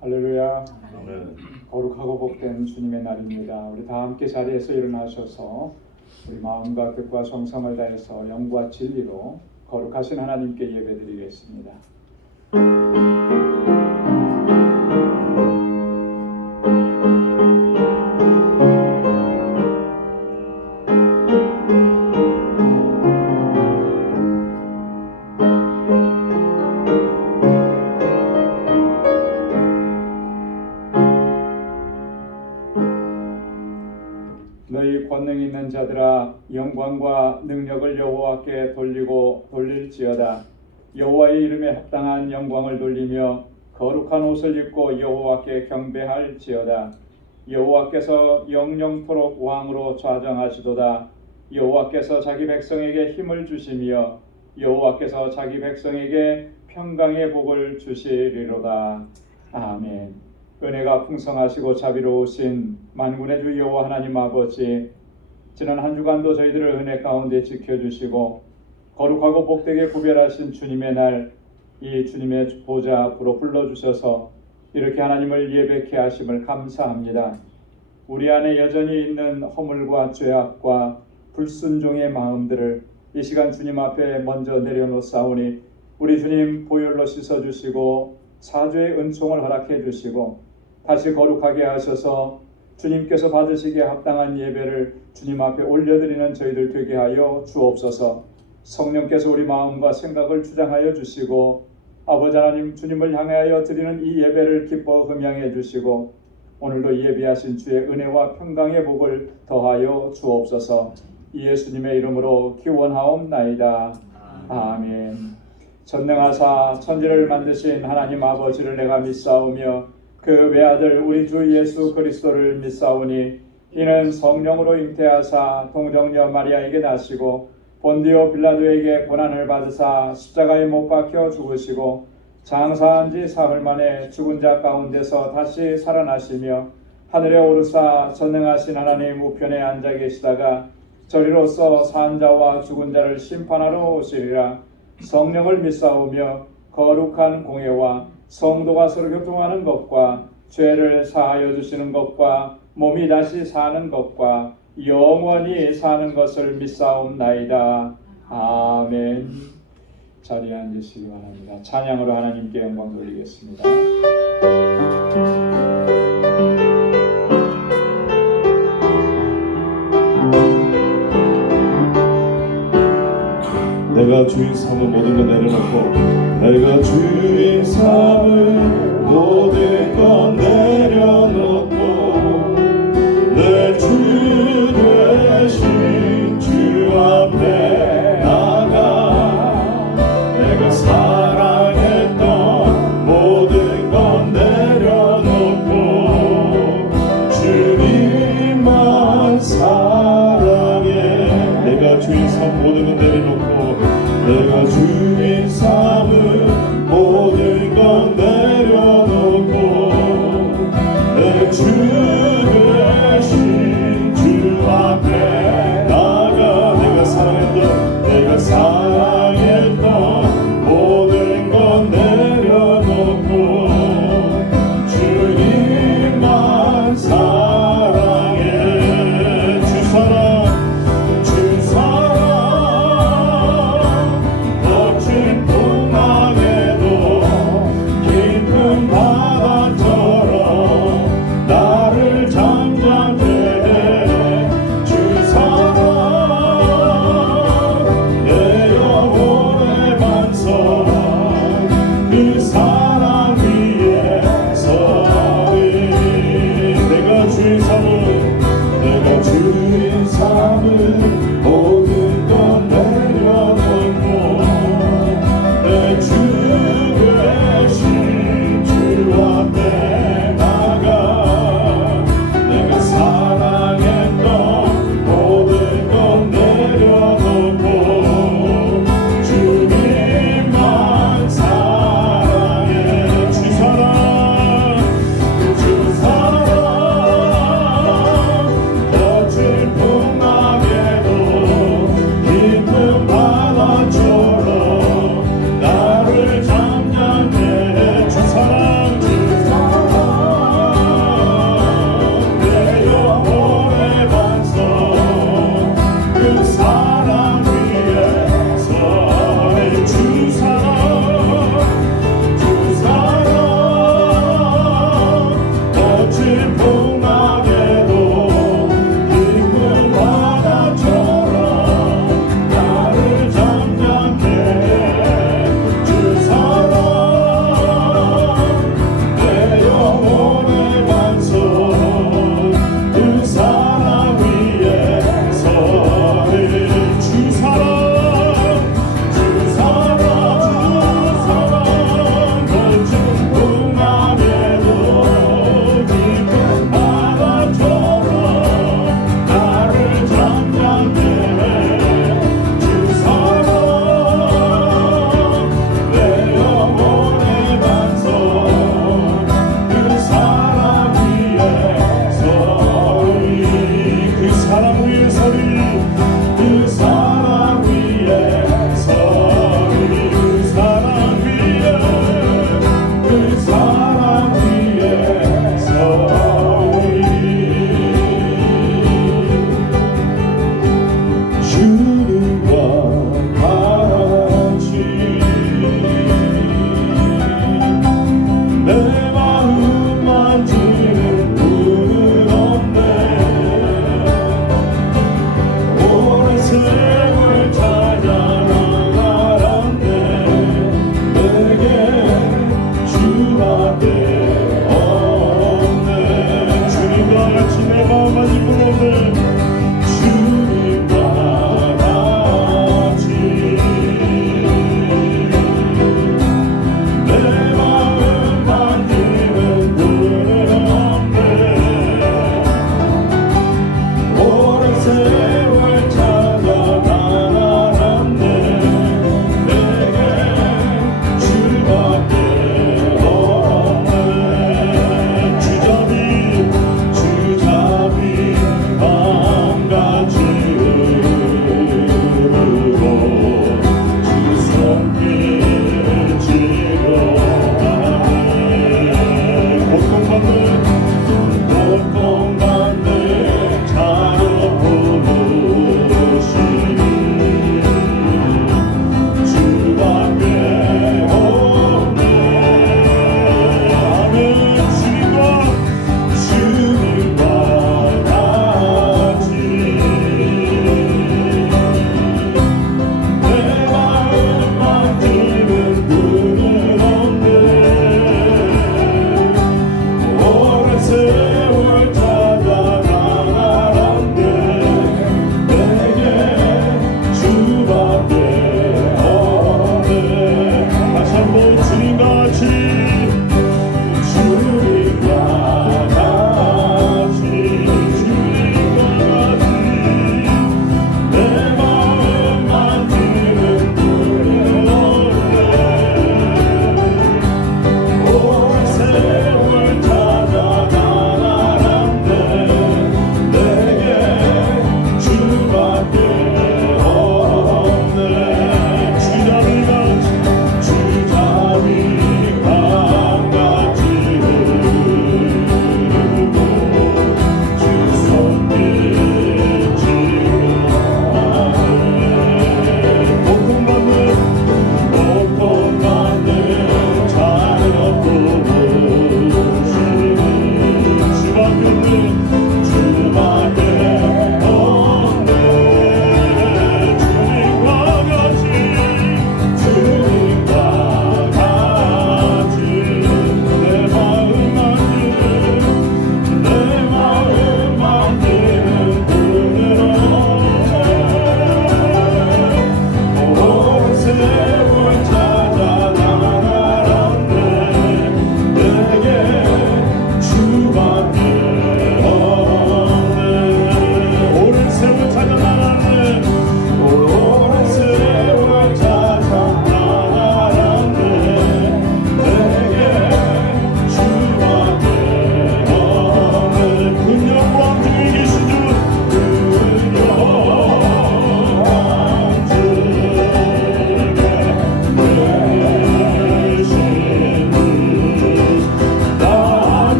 할렐루야. 아멘. 거룩하고 복된 주님의 날입니다. 우리 다 함께 자리에서 일어나셔서 우리 마음과 뜻과 정성을 다해서 영과 진리로 거룩하신 하나님께 예배드리겠습니다. 너희 권능 있는 자들아, 영광과 능력을 여호와께 돌릴지어다. 여호와의 이름에 합당한 영광을 돌리며 거룩한 옷을 입고 여호와께 경배할지어다. 여호와께서 영영토록 왕으로 좌정하시도다. 여호와께서 자기 백성에게 힘을 주시며 여호와께서 자기 백성에게 평강의 복을 주시리로다. 아멘. 은혜가 풍성하시고 자비로우신 만군의 주 여호와 하나님 아버지, 지난 한 주간도 저희들을 은혜 가운데 지켜주시고 거룩하고 복되게 구별하신 주님의 날, 이 주님의 보좌 앞으로 불러주셔서 이렇게 하나님을 예배케 하심을 감사합니다. 우리 안에 여전히 있는 허물과 죄악과 불순종의 마음들을 이 시간 주님 앞에 먼저 내려놓사오니 우리 주님 보혈로 씻어주시고 사죄의 은총을 허락해 주시고 다시 거룩하게 하셔서 주님께서 받으시기에 합당한 예배를 주님 앞에 올려드리는 저희들 되게 하여 주옵소서. 성령께서 우리 마음과 생각을 주장하여 주시고 아버지 하나님, 주님을 향하여 드리는 이 예배를 기뻐 흠양해 주시고 오늘도 예비하신 주의 은혜와 평강의 복을 더하여 주옵소서. 예수님의 이름으로 기원하옵나이다. 아멘. 전능하사 천지를 만드신 하나님 아버지를 내가 믿사오며 그 외아들 우리 주 예수 그리스도를 믿사오니 이는 성령으로 잉태하사 동정녀 마리아에게 나시고 본디오 빌라도에게 고난을 받으사 십자가에 못 박혀 죽으시고 장사한 지 사흘 만에 죽은 자 가운데서 다시 살아나시며 하늘에 오르사 전능하신 하나님 우편에 앉아 계시다가 저리로서 산 자와 죽은 자를 심판하러 오시리라. 성령을 믿사오며 거룩한 공예와 성도가 서로 교통하는 것과 죄를 사하여 주시는 것과 몸이 다시 사는 것과 영원히 사는 것을 믿사옵나이다. 아멘. 자리에 앉으시기 바랍니다. 찬양으로 하나님께 영광 돌리겠습니다. 내가 주인 삼은 모든 것 내려놓고 내가 주인 삼은 모든 것 내려놓고 내 주 되신 주 앞에 나가 내가 사랑했던 모든 것 내려놓고 주님만 사랑해. 내가 주인 삼은 모든 것 내려놓고 내가 주인 삼은 모든 것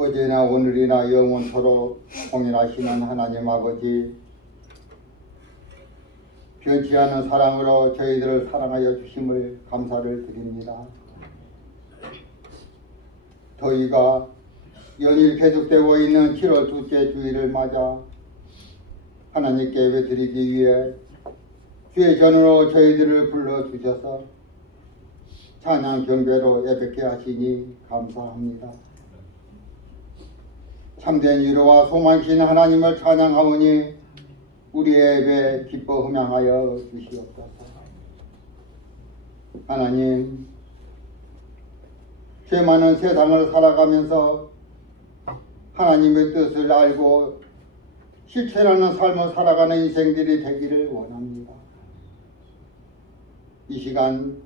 어제나 오늘이나 영원토록 동일하시는 하나님 아버지, 변치 않은 사랑으로 저희들을 사랑하여 주심을 감사를 드립니다. 더위가 연일 계속되고 있는 7월 둘째 주일을 맞아 하나님께 예배드리기 위해 주의 전으로 저희들을 불러주셔서 찬양 경배로 예배케 하시니 감사합니다. 참된 위로와 소망이신 하나님을 찬양하오니 우리의 예배 기뻐 흠양하여 주시옵소서. 하나님, 죄 많은 세상을 살아가면서 하나님의 뜻을 알고 실천하는 삶을 살아가는 인생들이 되기를 원합니다. 이 시간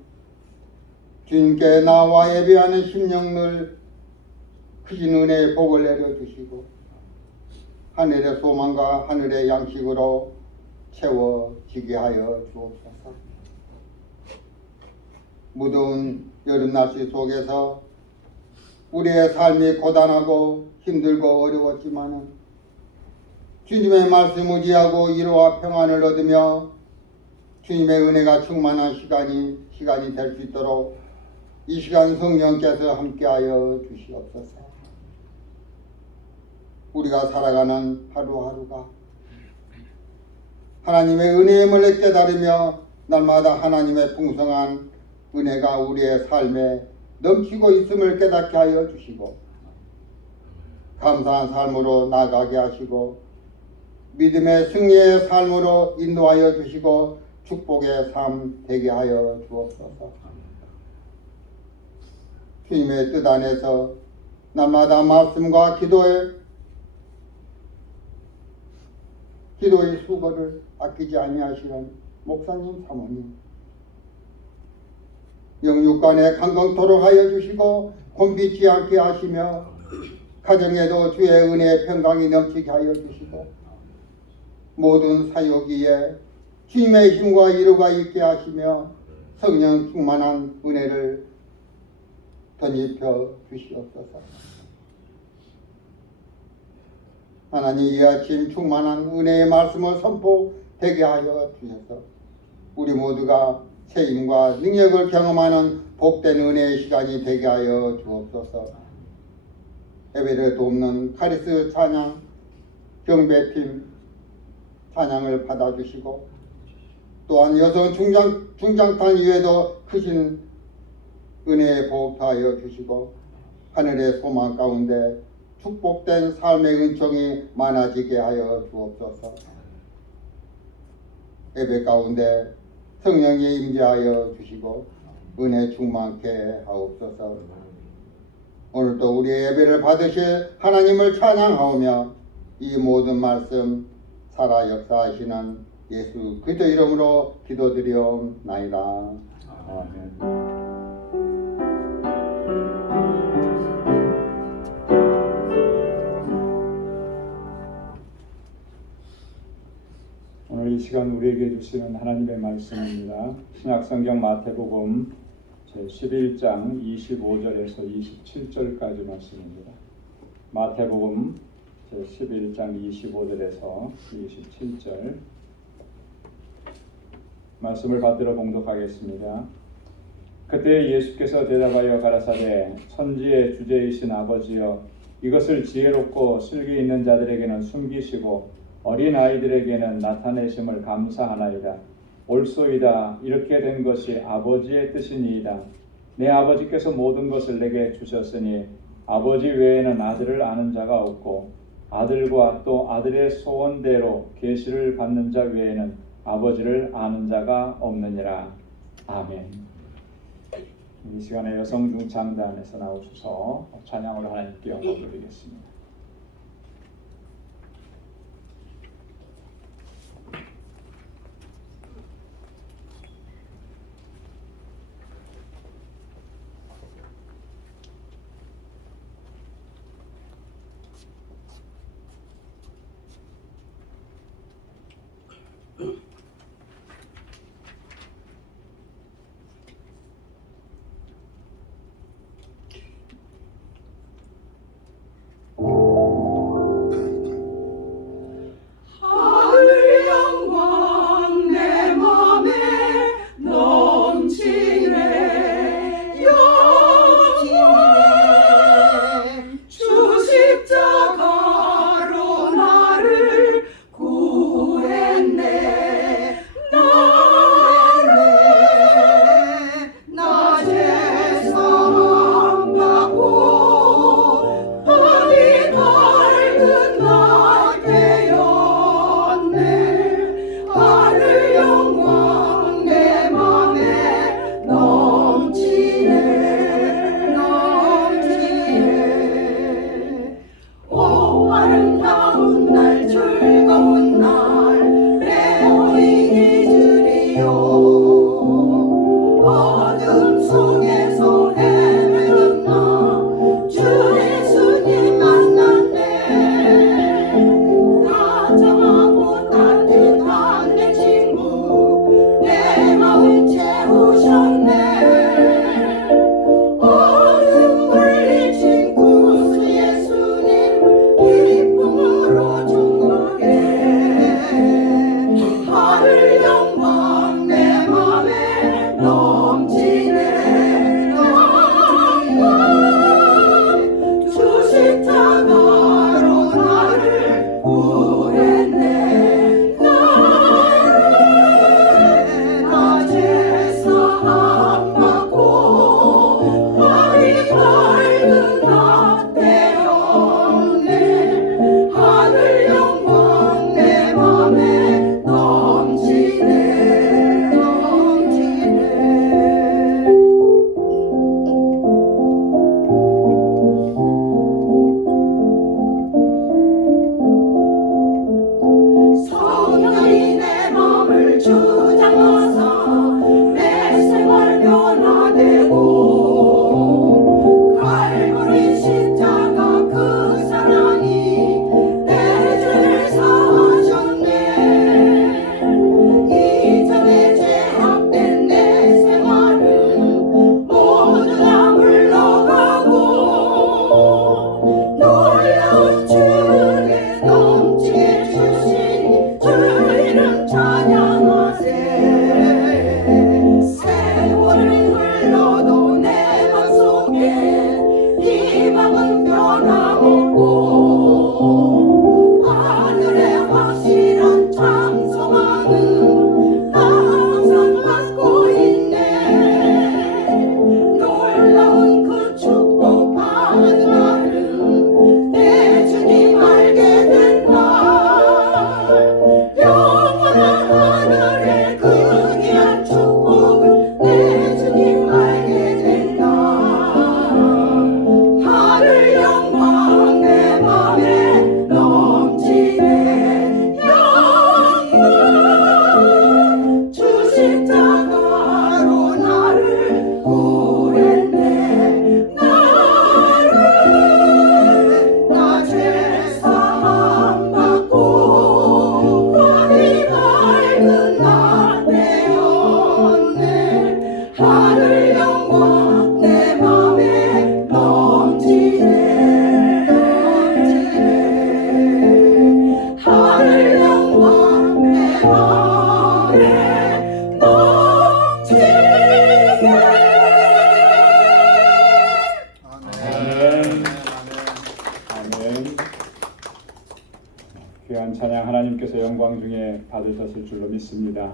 주님께 나와 예배하는 심령을 크신 은혜의 복을 내려주시고 하늘의 소망과 하늘의 양식으로 채워지게 하여 주옵소서. 무더운 여름 날씨 속에서 우리의 삶이 고단하고 힘들고 어려웠지만은 주님의 말씀을 의지하고 위로와 평안을 얻으며 주님의 은혜가 충만한 시간이 될 수 있도록 이 시간 성령께서 함께하여 주시옵소서. 우리가 살아가는 하루하루가 하나님의 은혜임을 깨달으며 날마다 하나님의 풍성한 은혜가 우리의 삶에 넘치고 있음을 깨닫게 하여 주시고 감사한 삶으로 나아가게 하시고 믿음의 승리의 삶으로 인도하여 주시고 축복의 삶 되게 하여 주옵소서. 주님의 뜻 안에서 날마다 말씀과 기도의 수고를 아끼지 아니하시는 목사님 사모님, 영육간에 강건토록 하여 주시고 곤비치 않게 하시며 가정에도 주의 은혜의 평강이 넘치게 하여 주시고 모든 사역 위에 주님의 힘과 위로가 있게 하시며 성령 충만한 은혜를 덧입혀 주시옵소서. 하나님, 이 아침 충만한 은혜의 말씀을 선포되게 하여 주셔서 우리 모두가 새 힘과 능력을 경험하는 복된 은혜의 시간이 되게 하여 주옵소서. 예배를 돕는 카리스 찬양 경배팀 찬양을 받아주시고 또한 여성 중장탄 위에도 크신 은혜의 복 더하여 주시고 하늘의 소망 가운데 축복된 삶의 은총이 많아지게 하여 주옵소서. 예배 가운데 성령이 임재하여 주시고 은혜 충만케 하옵소서. 오늘도 우리의 예배를 받으실 하나님을 찬양하오며 이 모든 말씀 살아 역사하시는 예수 그리스도 이름으로 기도드리옵나이다. 아멘. 오늘 이 시간 우리에게 주시는 하나님의 말씀입니다. 신약성경 마태복음 제11장 25절에서 27절까지 말씀입니다. 마태복음 제11장 25절에서 27절 말씀을 받들어 봉독하겠습니다. 그때 예수께서 대답하여 가라사대 천지의 주제이신 아버지여 이것을 지혜롭고 슬기 있는 자들에게는 숨기시고 어린 아이들에게는 나타내심을 감사하나이다. 옳소이다. 이렇게 된 것이 아버지의 뜻이니이다. 내 아버지께서 모든 것을 내게 주셨으니 아버지 외에는 아들을 아는 자가 없고 아들과 또 아들의 소원대로 계시를 받는 자 외에는 아버지를 아는 자가 없느니라. 아멘. 이 시간에 여성 중창단에서 나오셔서 찬양으로 하나님께 영광 돌리겠습니다. 하늘 영광 내 맘에 넘치네 하늘 영광 내 맘에 넘치네 아멘. 아멘. 귀한 찬양 하나님께서 영광 중에 받으셨을 줄로 믿습니다.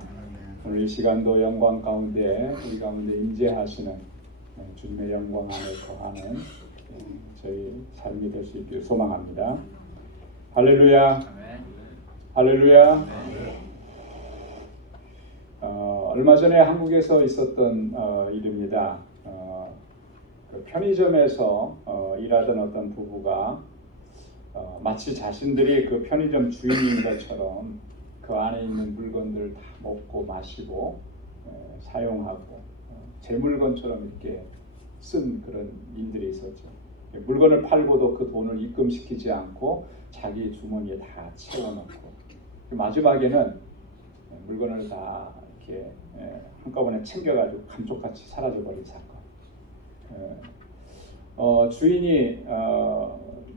오늘 이 시간도 영광 가운데 우리 가운데 임재하시는 주님의 영광 안에 거하는 저희 삶이 될 수 있기를 소망합니다. 할렐루야. 할렐루야. 얼마 전에 한국에서 있었던 일입니다. 그 편의점에서 일하던 어떤 부부가 마치 자신들이 그 편의점 주인인 것처럼 그 안에 있는 물건들 다 먹고 마시고 사용하고 제 물건처럼 이렇게 쓴 그런 일들이 있었죠. 물건을 팔고도 그 돈을 입금시키지 않고 자기 주머니에 다 채워넣고 마지막에는 물건을 다 이렇게 한꺼번에 챙겨가지고 감쪽같이 사라져버린 사건. 주인이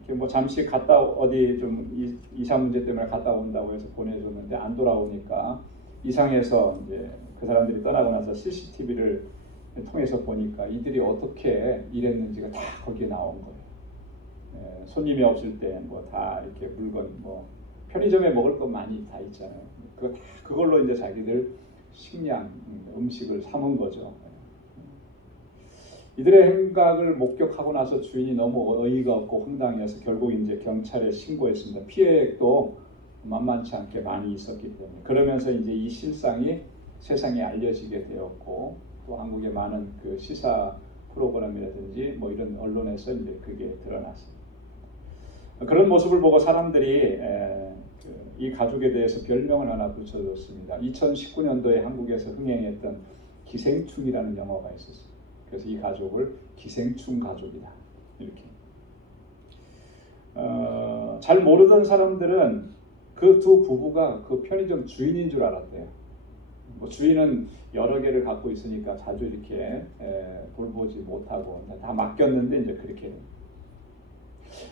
이렇게 뭐 잠시 갔다 어디 좀 이사 문제 때문에 갔다 온다고 해서 보내줬는데 안 돌아오니까 이상해서 이제 그 사람들이 떠나고 나서 CCTV를 통해서 보니까 이들이 어떻게 일했는지가 다 거기에 나온 거예요. 손님이 없을 때 뭐 다 이렇게 물건 뭐 편의점에 먹을 것 많이 다 있잖아요. 그걸로 이제 자기들 식량 음식을 삼은 거죠. 이들의 행각을 목격하고 나서 주인이 너무 어이가 없고 황당해서 결국 이제 경찰에 신고했습니다. 피해액도 만만치 않게 많이 있었기 때문에 그러면서 이제 이 실상이 세상에 알려지게 되었고 또 한국의 많은 그 시사 프로그램이라든지 뭐 이런 언론에서 이제 그게 드러났습니다. 그런 모습을 보고 사람들이 이 가족에 대해서 별명을 하나 붙여줬습니다. 2019년도에 한국에서 흥행했던 기생충이라는 영화가 있었어요. 그래서 이 가족을 기생충 가족이다 이렇게. 잘 모르던 사람들은 그 두 부부가 그 편의점 주인인 줄 알았대요. 뭐 주인은 여러 개를 갖고 있으니까 자주 이렇게 돌보지 못하고 다 맡겼는데 이제 그렇게.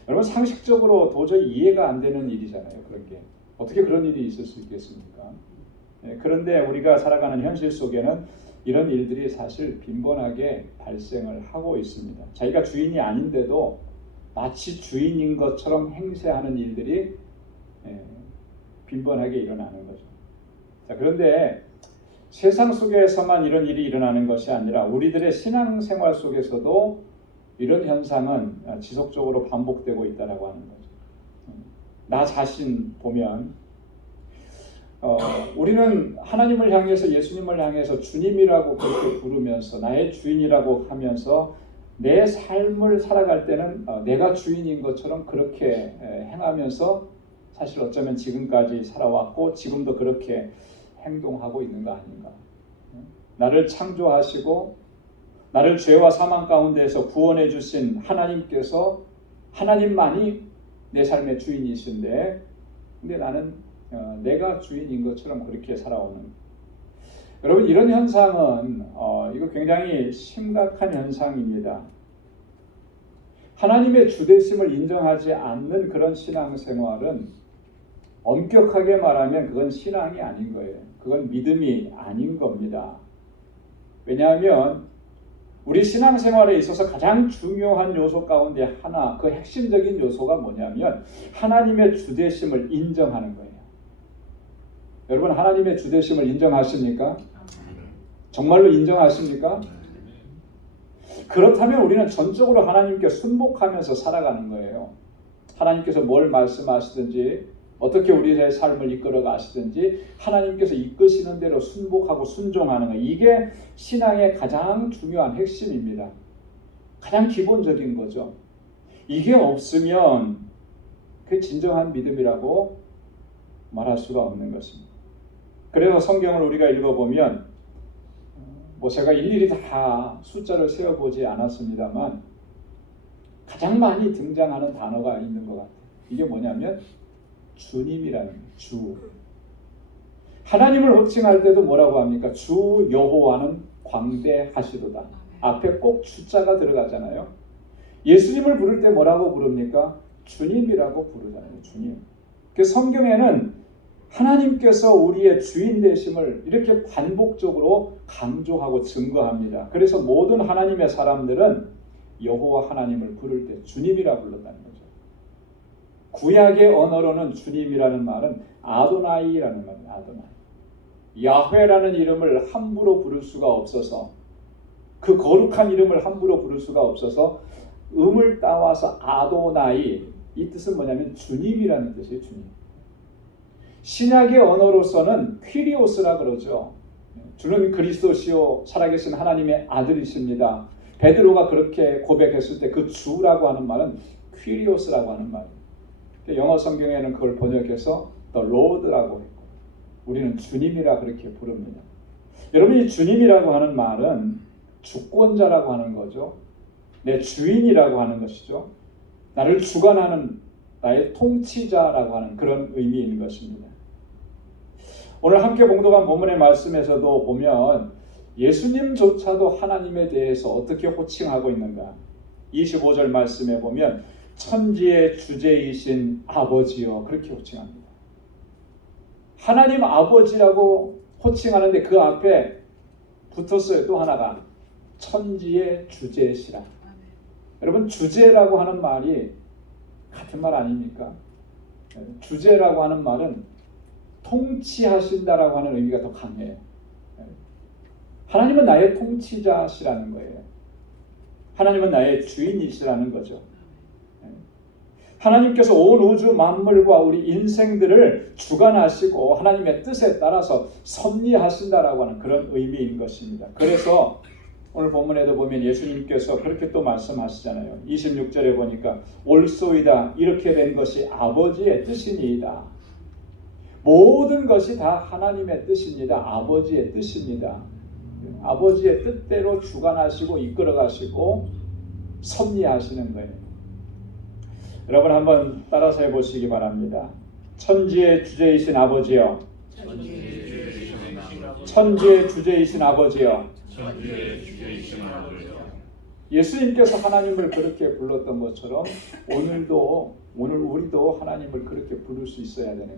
여러분 상식적으로 도저히 이해가 안 되는 일이잖아요. 그런 게 어떻게 그런 일이 있을 수 있겠습니까? 그런데 우리가 살아가는 현실 속에는 이런 일들이 사실 빈번하게 발생을 하고 있습니다. 자기가 주인이 아닌데도 마치 주인인 것처럼 행세하는 일들이 빈번하게 일어나는 거죠. 자, 그런데 세상 속에서만 이런 일이 일어나는 것이 아니라 우리들의 신앙생활 속에서도 이런 현상은 지속적으로 반복되고 있다고 하는 거죠. 나 자신 보면 우리는 하나님을 향해서 예수님을 향해서 주님이라고 그렇게 부르면서 나의 주인이라고 하면서 내 삶을 살아갈 때는 내가 주인인 것처럼 그렇게 행하면서 사실 어쩌면 지금까지 살아왔고 지금도 그렇게 행동하고 있는 거 아닌가. 나를 창조하시고 나를 죄와 사망 가운데에서 구원해 주신 하나님께서 하나님만이 내 삶의 주인이신데 근데 나는 내가 주인인 것처럼 그렇게 살아오는. 여러분 이런 현상은 이거 굉장히 심각한 현상입니다. 하나님의 주되심을 인정하지 않는 그런 신앙생활은 엄격하게 말하면 그건 신앙이 아닌 거예요. 그건 믿음이 아닌 겁니다. 왜냐하면 우리 신앙생활에 있어서 가장 중요한 요소 가운데 하나, 그 핵심적인 요소가 뭐냐면 하나님의 주되심을 인정하는 거예요. 여러분 하나님의 주되심을 인정하십니까? 정말로 인정하십니까? 그렇다면 우리는 전적으로 하나님께 순복하면서 살아가는 거예요. 하나님께서 뭘 말씀하시든지 어떻게 우리의 삶을 이끌어 가시든지 하나님께서 이끄시는 대로 순복하고 순종하는 거. 이게 신앙의 가장 중요한 핵심입니다. 가장 기본적인 거죠. 이게 없으면 그게 진정한 믿음이라고 말할 수가 없는 것입니다. 그래서 성경을 우리가 읽어보면 뭐 제가 일일이 다 숫자를 세어보지 않았습니다만 가장 많이 등장하는 단어가 있는 것 같아요. 이게 뭐냐면 주님이라는 주. 하나님을 호칭할 때도 뭐라고 합니까? 주 여호와는 광대하시도다. 앞에 꼭 주자가 들어가잖아요. 예수님을 부를 때 뭐라고 부릅니까? 주님이라고 부르잖아요. 주님. 그 성경에는 하나님께서 우리의 주인 되심을 이렇게 반복적으로 강조하고 증거합니다. 그래서 모든 하나님의 사람들은 여호와 하나님을 부를 때 주님이라 불렀다는 거죠. 구약의 언어로는 주님이라는 말은 아도나이라는 말이에요. 아도나이. 야훼라는 이름을 함부로 부를 수가 없어서, 그 거룩한 이름을 함부로 부를 수가 없어서 음을 따와서 아도나이, 이 뜻은 뭐냐면 주님이라는 뜻이에요. 주님. 신약의 언어로서는 퀴리오스라 그러죠. 주는 그리스도시요 살아계신 하나님의 아들이십니다. 베드로가 그렇게 고백했을 때 그 주라고 하는 말은 퀴리오스라고 하는 말이에요. 영어 성경에는 그걸 번역해서 The Lord라고 했고, 우리는 주님이라 그렇게 부릅니다. 여러분, 이 주님이라고 하는 말은 주권자라고 하는 거죠. 내 주인이라고 하는 것이죠. 나를 주관하는 나의 통치자라고 하는 그런 의미인 것입니다. 오늘 함께 봉독한 본문의 말씀에서도 보면 예수님조차도 하나님에 대해서 어떻게 호칭하고 있는가. 25절 말씀에 보면 천지의 주제이신 아버지여, 그렇게 호칭합니다. 하나님 아버지라고 호칭하는데 그 앞에 붙었어요. 또 하나가 천지의 주제시라. 여러분, 주제라고 하는 말이 같은 말 아닙니까? 주제라고 하는 말은 통치하신다라고 하는 의미가 더 강해요. 하나님은 나의 통치자시라는 거예요. 하나님은 나의 주인이시라는 거죠. 하나님께서 온 우주 만물과 우리 인생들을 주관하시고 하나님의 뜻에 따라서 섭리하신다라고 하는 그런 의미인 것입니다. 그래서 오늘 본문에도 보면 예수님께서 그렇게 또 말씀하시잖아요. 26절에 보니까 올소이다, 이렇게 된 것이 아버지의 뜻이니이다. 모든 것이 다 하나님의 뜻입니다. 아버지의 뜻입니다. 아버지의 뜻대로 주관하시고 이끌어가시고 섭리하시는 거예요. 여러분, 한번 따라서 해보시기 바랍니다. 천지의 주제이신 아버지여, 천지의 주제이신 아버지여. 예수님께서 하나님을 그렇게 불렀던 것처럼 오늘 우리도 하나님을 그렇게 부를 수 있어야 되는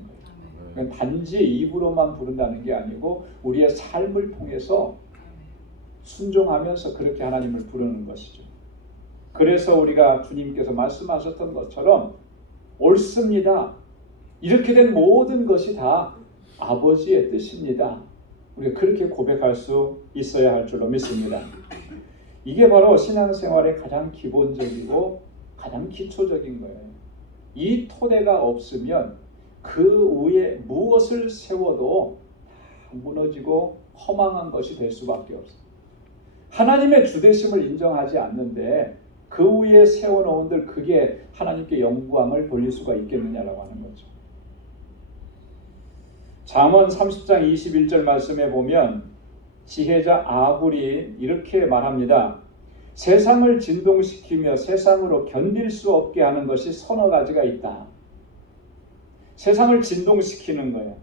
거예요. 단지 입으로만 부른다는 게 아니고 우리의 삶을 통해서 순종하면서 그렇게 하나님을 부르는 것이죠. 그래서 우리가 주님께서 말씀하셨던 것처럼 옳습니다. 이렇게 된 모든 것이 다 아버지의 뜻입니다. 우리가 그렇게 고백할 수 있어야 할 줄로 믿습니다. 이게 바로 신앙생활의 가장 기본적이고 가장 기초적인 거예요. 이 토대가 없으면 그 위에 무엇을 세워도 무너지고 허망한 것이 될 수밖에 없어요. 하나님의 주되심을 인정하지 않는데 그 위에 세워놓은들 그게 하나님께 영광을 돌릴 수가 있겠느냐라고 하는 거죠. 잠언 30장 21절 말씀에 보면 지혜자 아굴이 이렇게 말합니다. 세상을 진동시키며 세상으로 견딜 수 없게 하는 것이 서너 가지가 있다. 세상을 진동시키는 거예요.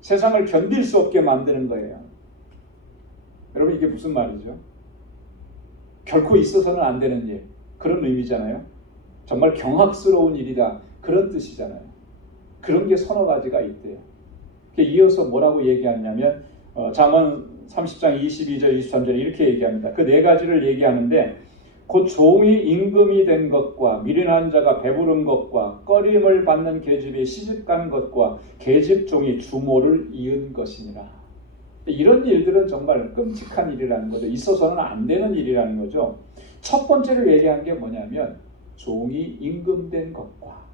세상을 견딜 수 없게 만드는 거예요. 여러분, 이게 무슨 말이죠? 결코 있어서는 안 되는 일, 그런 의미잖아요. 정말 경악스러운 일이다, 그런 뜻이잖아요. 그런 게 서너 가지가 있대요. 이어서 뭐라고 얘기하냐면 잠언 30장 22절 23절에 이렇게 얘기합니다. 그 네 가지를 얘기하는데 곧 종이 임금이 된 것과 미련한 자가 배부른 것과 꺼림을 받는 계집이 시집간 것과 계집종이 주모를 이은 것이니라. 이런 일들은 정말 끔찍한 일이라는 거죠. 있어서는 안 되는 일이라는 거죠. 첫 번째로 얘기한 게 뭐냐면 종이 임금된 것과,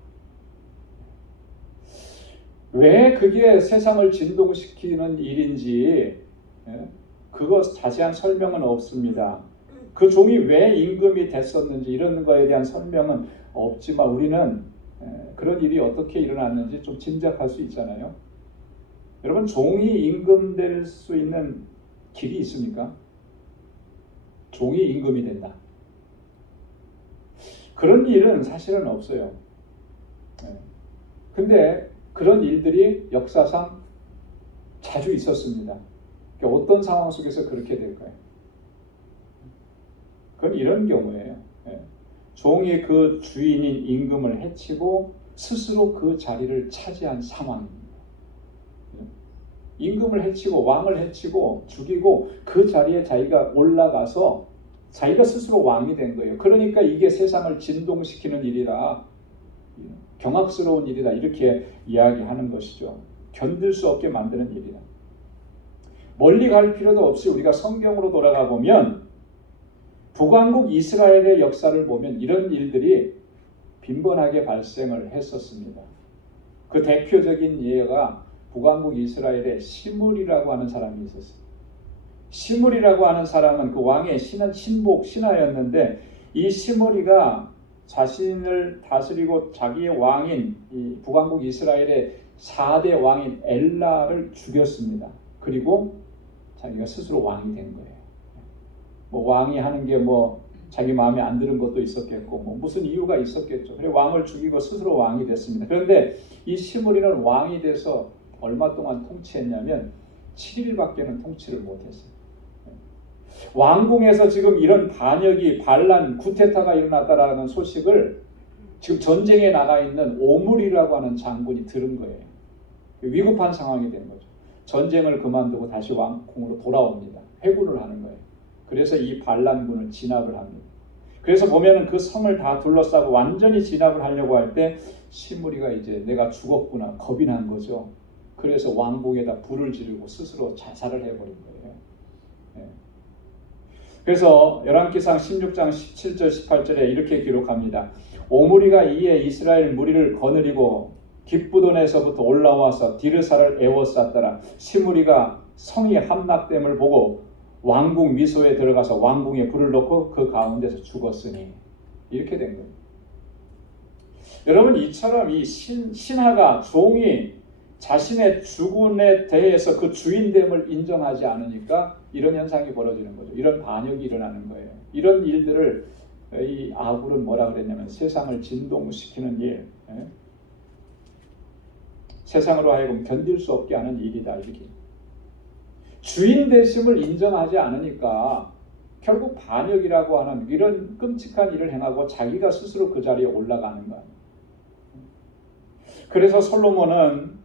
왜 그게 세상을 진동시키는 일인지 그거 자세한 설명은 없습니다. 그 종이 왜 임금이 됐었는지 이런 거에 대한 설명은 없지만 우리는 그런 일이 어떻게 일어났는지 좀 짐작할 수 있잖아요. 여러분, 종이 임금될 수 있는 길이 있습니까? 종이 임금이 된다. 그런 일은 사실은 없어요. 근데 그런 일들이 역사상 자주 있었습니다. 그러니까 어떤 상황 속에서 그렇게 될까요? 그건 이런 경우예요. 예. 종이 그 주인인 임금을 해치고 스스로 그 자리를 차지한 상황입니다. 임금을 해치고 왕을 해치고 죽이고 그 자리에 자기가 올라가서 자기가 스스로 왕이 된 거예요. 그러니까 이게 세상을 진동시키는 일이다, 경악스러운 일이다, 이렇게 이야기하는 것이죠. 견딜 수 없게 만드는 일이다. 멀리 갈 필요도 없이 우리가 성경으로 돌아가 보면 북왕국 이스라엘의 역사를 보면 이런 일들이 빈번하게 발생을 했었습니다. 그 대표적인 예가 북왕국 이스라엘에 시므리라고 하는 사람이 있었어요. 시므리라고 하는 사람은 그 왕의 신하였는데, 이 시므리가 자신을 다스리고 자기의 왕인 이 북왕국 이스라엘의 4대 왕인 엘라를 죽였습니다. 그리고 자기가 스스로 왕이 된 거예요. 뭐 왕이 하는 게 뭐 자기 마음에 안 드는 것도 있었겠고 뭐 무슨 이유가 있었겠죠. 그래 왕을 죽이고 스스로 왕이 됐습니다. 그런데 이 시므리는 왕이 돼서 얼마 동안 통치했냐면 7일밖에는 통치를 못했어요. 왕궁에서 지금 이런 반역이, 반란, 쿠데타가 일어났다라는 소식을 지금 전쟁에 나가 있는 오므리라고 하는 장군이 들은 거예요. 위급한 상황이 된 거죠. 전쟁을 그만두고 다시 왕궁으로 돌아옵니다. 회군을 하는 거예요. 그래서 이 반란군을 진압을 합니다. 그래서 보면은 그 성을 다 둘러싸고 완전히 진압을 하려고 할 때 시므리가 이제 내가 죽었구나 겁이 난 거죠. 그래서 왕궁에다 불을 지르고 스스로 자살을 해버린 거예요. 네. 그래서 열왕기상 16장 17절 18절에 이렇게 기록합니다. 오므리가 이에 이스라엘 무리를 거느리고 깁부돈에서부터 올라와서 디르사를 에워쌌더라. 시므리가 성이 함락됨을 보고 왕궁 미소에 들어가서 왕궁에 불을 넣고 그 가운데서 죽었으니, 이렇게 된 거예요. 여러분, 이처럼 이 신하가, 종이 자신의 죽음에 대해서 그 주인됨을 인정하지 않으니까 이런 현상이 벌어지는 거죠. 이런 반역이 일어나는 거예요. 이런 일들을 이 아굴은 뭐라 그랬냐면 세상을 진동시키는 일, 세상으로 하여금 견딜 수 없게 하는 일이다, 이렇게. 주인 되심을 인정하지 않으니까 결국 반역이라고 하는 이런 끔찍한 일을 행하고 자기가 스스로 그 자리에 올라가는 거예요. 그래서 솔로몬은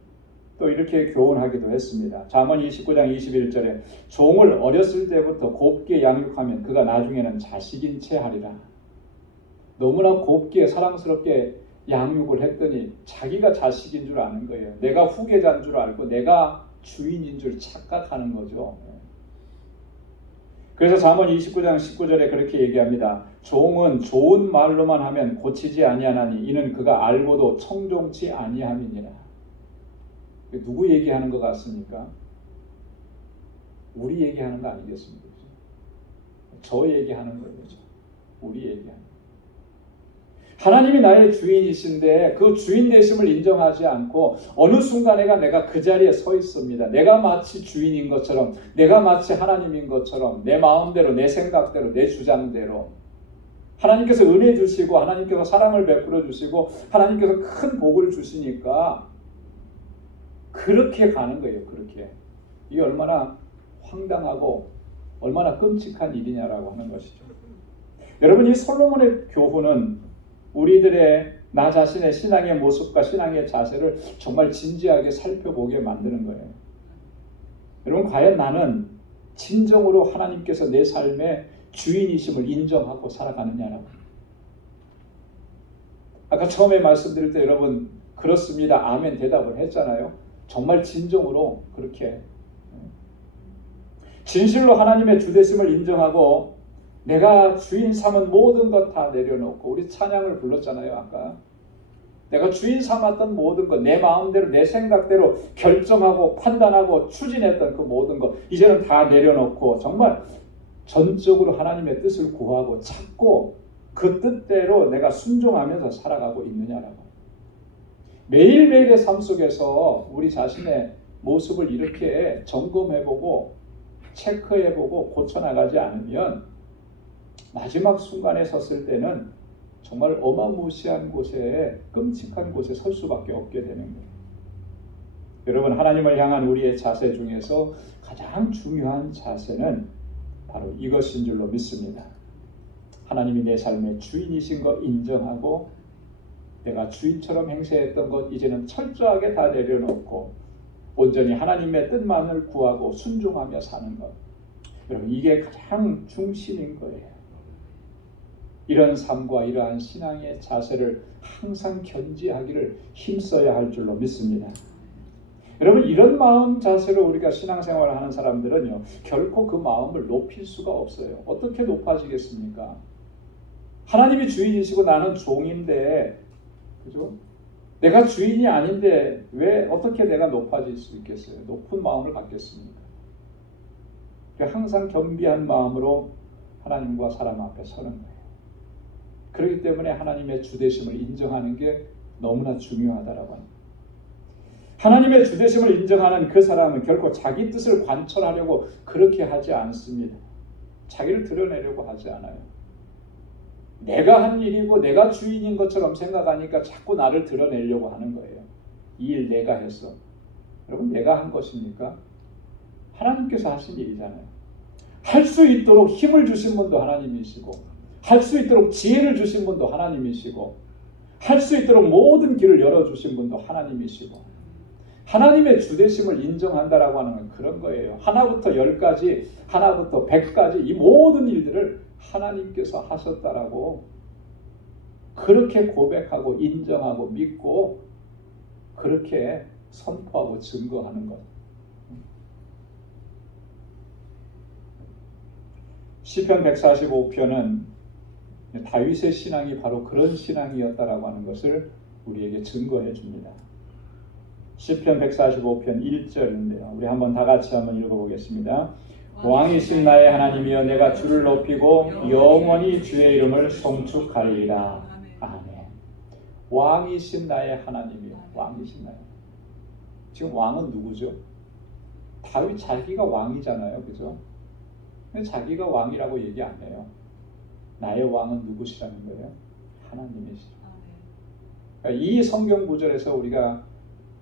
또 이렇게 교훈하기도 했습니다. 잠언 29장 21절에 종을 어렸을 때부터 곱게 양육하면 그가 나중에는 자식인 채 하리라. 너무나 곱게 사랑스럽게 양육을 했더니 자기가 자식인 줄 아는 거예요. 내가 후계자인 줄 알고 내가 주인인 줄 착각하는 거죠. 그래서 잠언 29장 19절에 그렇게 얘기합니다. 종은 좋은 말로만 하면 고치지 아니하나니 이는 그가 알고도 청종치 아니함이니라. 누구 얘기하는 것 같습니까? 우리 얘기하는 거 아니겠습니까? 저 얘기하는 거예요. 우리 얘기하는 거예요. 하나님이 나의 주인이신데 그 주인 되심을 인정하지 않고 어느 순간에가 내가 그 자리에 서 있습니다. 내가 마치 주인인 것처럼, 내가 마치 하나님인 것처럼 내 마음대로, 내 생각대로, 내 주장대로 하나님께서 은혜 주시고 하나님께서 사랑을 베풀어 주시고 하나님께서 큰 복을 주시니까 그렇게 가는 거예요. 그렇게. 이게 얼마나 황당하고 얼마나 끔찍한 일이냐라고 하는 것이죠. 여러분, 이 솔로몬의 교훈은 우리들의 나 자신의 신앙의 모습과 신앙의 자세를 정말 진지하게 살펴보게 만드는 거예요. 여러분, 과연 나는 진정으로 하나님께서 내 삶의 주인이심을 인정하고 살아가느냐라고. 아까 처음에 말씀드릴 때 여러분 그렇습니다, 아멘 대답을 했잖아요. 정말 진정으로 그렇게 진실로 하나님의 주되심을 인정하고 내가 주인 삼은 모든 것 다 내려놓고, 우리 찬양을 불렀잖아요. 아까 내가 주인 삼았던 모든 것, 내 마음대로 내 생각대로 결정하고 판단하고 추진했던 그 모든 것 이제는 다 내려놓고 정말 전적으로 하나님의 뜻을 구하고 찾고 그 뜻대로 내가 순종하면서 살아가고 있느냐라고. 매일매일의 삶 속에서 우리 자신의 모습을 이렇게 점검해보고 체크해보고 고쳐나가지 않으면 마지막 순간에 섰을 때는 정말 어마무시한 곳에, 끔찍한 곳에 설 수밖에 없게 되는 거예요. 여러분, 하나님을 향한 우리의 자세 중에서 가장 중요한 자세는 바로 이것인 줄로 믿습니다. 하나님이 내 삶의 주인이신 것 인정하고 내가 주인처럼 행세했던 것 이제는 철저하게 다 내려놓고 온전히 하나님의 뜻만을 구하고 순종하며 사는 것. 여러분, 이게 가장 중심인 거예요. 이런 삶과 이러한 신앙의 자세를 항상 견지하기를 힘써야 할 줄로 믿습니다. 여러분, 이런 마음 자세로 우리가 신앙생활을 하는 사람들은요, 결코 그 마음을 높일 수가 없어요. 어떻게 높아지겠습니까? 하나님이 주인이시고 나는 종인데, 그죠? 내가 주인이 아닌데 왜 어떻게 내가 높아질 수 있겠어요? 높은 마음을 갖겠습니까? 항상 겸비한 마음으로 하나님과 사람 앞에 서는 거예요. 그렇기 때문에 하나님의 주되심을 인정하는 게 너무나 중요하다라고 합니다. 하나님의 주되심을 인정하는 그 사람은 결코 자기 뜻을 관철하려고 그렇게 하지 않습니다. 자기를 드러내려고 하지 않아요. 내가 한 일이고 내가 주인인 것처럼 생각하니까 자꾸 나를 드러내려고 하는 거예요. 이 일 내가 했어. 여러분, 내가 한 것입니까? 하나님께서 하신 일이잖아요. 할 수 있도록 힘을 주신 분도 하나님이시고, 할 수 있도록 지혜를 주신 분도 하나님이시고, 할 수 있도록 모든 길을 열어주신 분도 하나님이시고, 하나님의 주되심을 인정한다라고 하는 건 그런 거예요. 하나부터 10가지, 하나부터 100가지 이 모든 일들을 하나님께서 하셨다라고 그렇게 고백하고 인정하고 믿고 그렇게 선포하고 증거하는 것. 시편 145편은 다윗의 신앙이 바로 그런 신앙이었다라고 하는 것을 우리에게 증거해 줍니다. 시편 145편 1절인데요. 우리 한번 다 같이 한번 읽어보겠습니다. 왕이신 나의 하나님이여, 내가 주를 높이고 영원히 주의 이름을 송축하리이다. 아멘. 왕이신 나의 하나님이여. 왕이신 나의. 지금 왕은 누구죠? 다윗 자기가 왕이잖아요. 그죠? 근데 자기가 왕이라고 얘기 안 해요. 나의 왕은 누구시라는 거예요? 하나님이시죠. 그러니까 이 성경 구절에서 우리가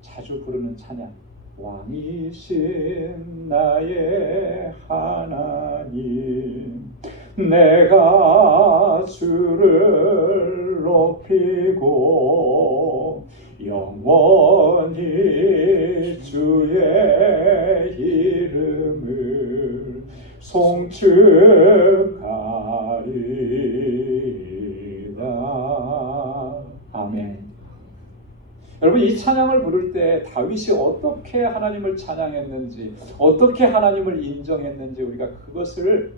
자주 부르는 찬양, 왕이신 나의 하나님, 내가 주를 높이고 영원히 주의 이름을 송축하리이다. 아멘. 여러분, 이 찬양을 부를 때 다윗이 어떻게 하나님을 찬양했는지, 어떻게 하나님을 인정했는지 우리가 그것을